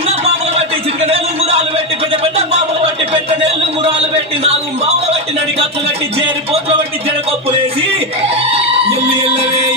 చిన్న పాములు బట్టి చిక్కనేళ్ళు మురాలు పెట్టి పెద్ద పెద్ద పాములు బట్టి పెట్టనేళ్ళు మురాలు పెట్టి నాలుగు బాములు బట్టి నడి కట్లు కట్టి జేరి పోట్ల బట్టి జడకొప్పులేసి ఎల్లి ఎల్లవే